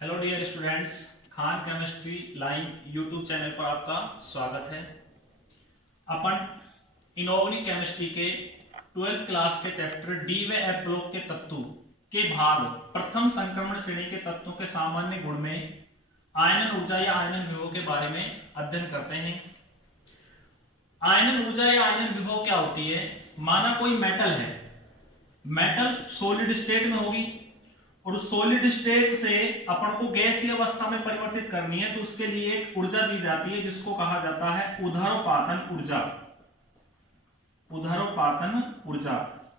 Hello dear students, Khan chemistry live YouTube channel पर आपका स्वागत है। अपन इनऑर्गेनिक केमिस्ट्री के 12th क्लास के चैप्टर डी व एफ ब्लॉक के तत्वों के भाग प्रथम संक्रमण श्रेणी के तत्वों के सामान्य गुण में आयनन ऊर्जा या आयनन विभव के बारे में अध्ययन करते हैं। आयनन ऊर्जा या आयनन विभव क्या होती है? माना कोई मेटल है, मेटल सॉलिड स्टेट में होगी और सॉलिड स्टेट से अपन को गैसीय अवस्था में परिवर्तित करनी है, तो उसके लिए एक ऊर्जा दी जाती है जिसको कहा जाता है ऊर्ध्वपातन ऊर्जा। ऊर्ध्वपातन ऊर्जा।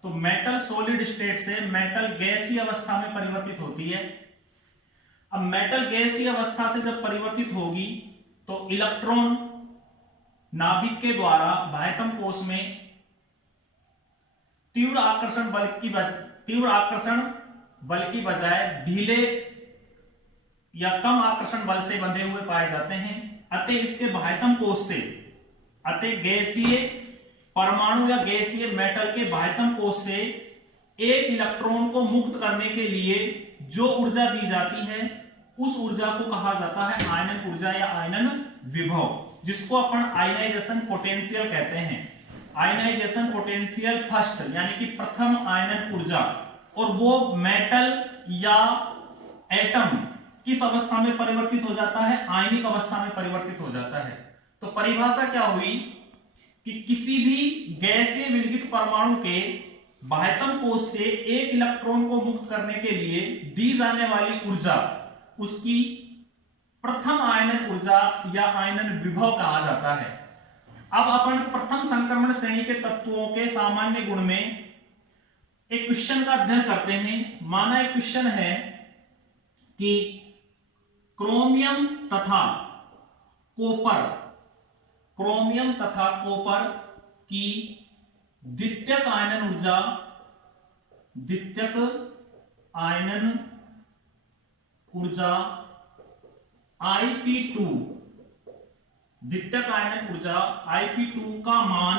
तो मेटल सॉलिड स्टेट से मेटल गैसीय अवस्था में परिवर्तित होती है। अब मेटल गैसीय अवस्था से जब परिवर्तित होगी तो इलेक्ट्रॉन नाभिक के द्वारा बाह्यतम कोश में तीव्र आकर्षण बल की बजाय ढीले या कम आकर्षण बल से बंधे हुए पाए जाते हैं। अतः इसके बाह्यतम कोश से, अतः गैसीय परमाणु या गैसीय मेटल के बाह्यतम कोश से एक इलेक्ट्रॉन को मुक्त करने के लिए जो ऊर्जा दी जाती है उस ऊर्जा को कहा जाता है आयनन ऊर्जा या आयनन विभव, जिसको अपन आयनाइजेशन पोटेंशियल कहते हैं। आयनाइजेशन पोटेंशियल फर्स्ट यानी कि प्रथम आयनन ऊर्जा, और वो मेटल या एटम किस अवस्था में परिवर्तित हो जाता है? आयनिक अवस्था में परिवर्तित हो जाता है। तो परिभाषा क्या हुई कि किसी भी गैसीय विलगित परमाणु के बाह्यतम कोश से एक इलेक्ट्रॉन को मुक्त करने के लिए दी जाने वाली ऊर्जा उसकी प्रथम आयनन ऊर्जा या आयनन विभव कहा जाता है। अब अपन प्रथम संक्रमण श्रेणी के तत्वों के सामान्य गुण में एक क्वेश्चन का अध्ययन करते हैं। माना एक क्वेश्चन है कि क्रोमियम तथा कॉपर की द्वितीयक आयनन ऊर्जा Ip2, द्वितीयक आयनन ऊर्जा Ip2 का मान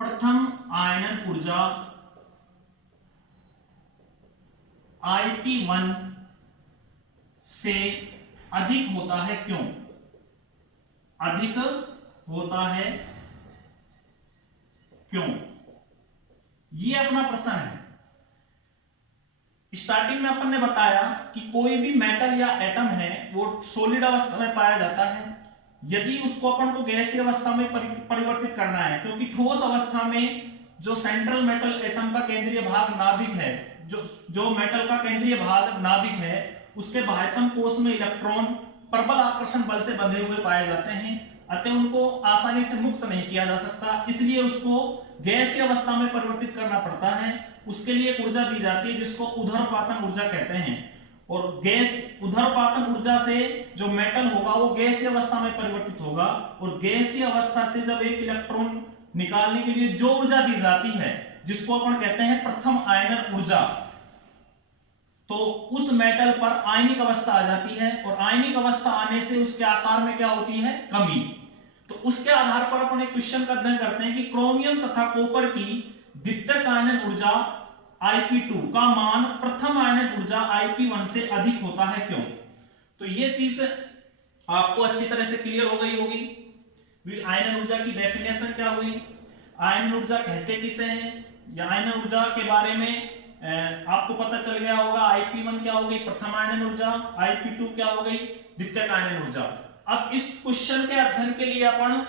प्रथम आयनन ऊर्जा Ip1 से अधिक होता है। क्यों अधिक होता है? क्यों? ये अपना प्रश्न है। स्टार्टिंग में अपन ने बताया कि कोई भी मेटल या एटम है वो सॉलिड अवस्था में पाया जाता है। यदि उसको अपन को गैसीय अवस्था में परिवर्तित करना है, क्योंकि ठोस अवस्था में जो सेंट्रल मेटल एटम का केंद्रीय भाग नाभिक है, जो मेटल का केंद्रीय भाग नाभिक है, उसके बाह्यतम कोश में इलेक्ट्रॉन प्रबल आकर्षण बल से बंधे हुए पाए जाते हैं। अतः उनको आसानी से मुक्त नहीं किया जा सकता, इसलिए उसको गैसीय अवस्था में परिवर्तित करना पड़ता है। उसके लिए एक ऊर्जा दी जाती है जिसको ऊर्ध्वपातन ऊर्जा कहते हैं। और ऊर्ध्वपातन ऊर्जा से जो मेटल होगा वो गैसीय अवस्था में परिवर्तित होगा, और गैसीय अवस्था से जब एक इलेक्ट्रॉन निकालने के लिए जो ऊर्जा दी जाती है जिसको अपन कहते हैं प्रथम आयनन ऊर्जा, तो उस मेटल पर आयनिक अवस्था आ जाती है, और आयनिक अवस्था आने से उसके आकार में क्या होती है? कमी। तो उसके आधार पर अपन एक क्वेश्चन का अध्ययन करते हैं कि क्रोमियम तथा कॉपर की द्वितीयक आयनन ऊर्जा Ip2 का मान प्रथम आयनन ऊर्जा Ip1 से अधिक होता है। क्यों? तो ये चीज आपको अच्छी तरह से क्लियर हो गई होगी। आयनन ऊर्जा की डेफिनेशन क्या हुई, आयनन ऊर्जा कहते किसे हैं, या आयनन ऊर्जा के बारे में आपको पता चल गया होगा। Ip1 क्या हो गई? प्रथम आयनन ऊर्जा। Ip2 क्या हो गई? द्वितीयक आयनन ऊर्जा। अब इस क्वेश्चन के अध्ययन के लिए अपन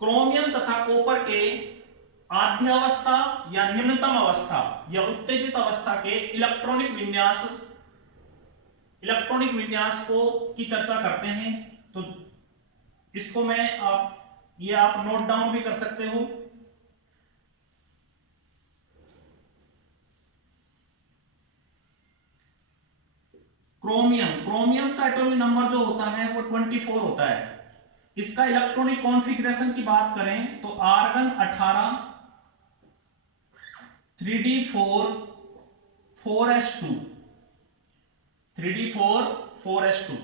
क्रोमियम तथा कॉपर के आद्य अवस्था या निम्नतम अवस्था या उत्तेजित अवस्था के इलेक्ट्रॉनिक विन्यास को की चर्चा करते हैं। तो इसको आप नोट डाउन भी कर सकते हो। क्रोमियम का एटॉमिक नंबर जो होता है वो 24 होता है। इसका इलेक्ट्रॉनिक कॉन्फ़िगरेशन की बात करें तो argon 18 3d4 4s2 3d4 4s2,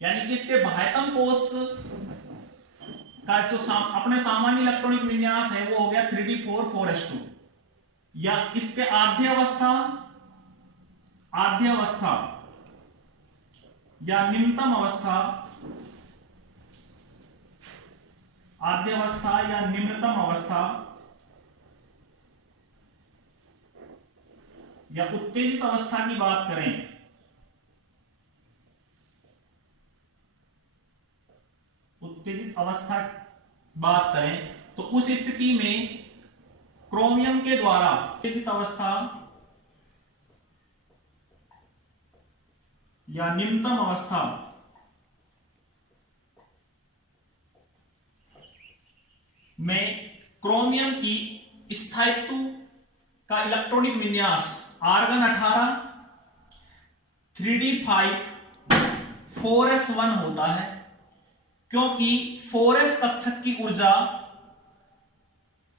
यानी कि इसके बाह्यतम कोश का जो अपने सामान्य इलेक्ट्रॉनिक विन्यास है वो हो गया 3d4 4s2, या इसके आद्य अवस्था आद्यावस्था या निम्नतम अवस्था, आद्यावस्था या निम्नतम अवस्था या उत्तेजित अवस्था की बात करें, उत्तेजित अवस्था बात करें तो उस स्थिति में क्रोमियम के द्वारा उत्तेजित अवस्था या निम्नतम अवस्था में क्रोमियम की स्थायित्व का इलेक्ट्रॉनिक विन्यास आर्गन 18 3d5 4s1 होता है, क्योंकि 4s कक्षक की ऊर्जा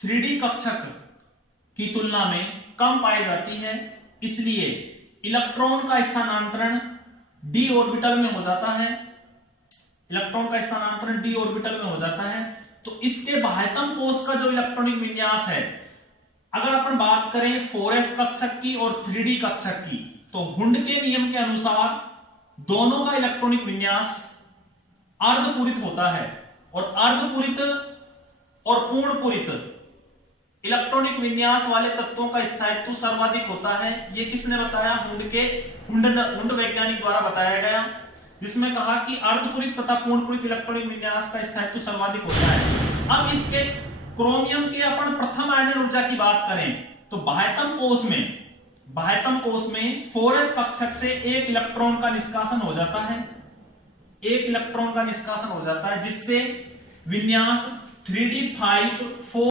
3d कक्षक की तुलना में कम पाई जाती है, इसलिए इलेक्ट्रॉन का स्थानांतरण d ऑर्बिटल में हो जाता है, इलेक्ट्रॉन का स्थानांतरण d ऑर्बिटल में हो जाता है। तो इसके बाह्यतम कोश का जो इलेक्ट्रॉनिक विन्यास है, अगर अपन बात करें 4s कक्षक की और 3d कक्षक की, तो हुंड के नियम के अनुसार दोनों का इलेक्ट्रॉनिक विन्यास अर्धपूरित होता है, और अर्धपूरित और पूर्णपूरित इलेक्ट्रॉनिक विन्यास वाले तत्वों का स्थायित्व सर्वाधिक होता है। ये किसने बताया? हुंड वैज्ञानिक द्वारा बताया गया, जिसमें कहा कि अर्धपूरित तथा पूर्णपूरित इलेक्ट्रॉनिक विन्यास का स्थायित्व सर्वाधिक होता है। अब इसके क्रोमियम के अपन प्रथम आयनन ऊर्जा की बात करें तो बाह्यतम कोश में 4s कक्षक से एक इलेक्ट्रॉन का निष्कासन हो जाता है, एक इलेक्ट्रॉन का निष्कासन हो जाता है, जिससे विन्यास 3d5 4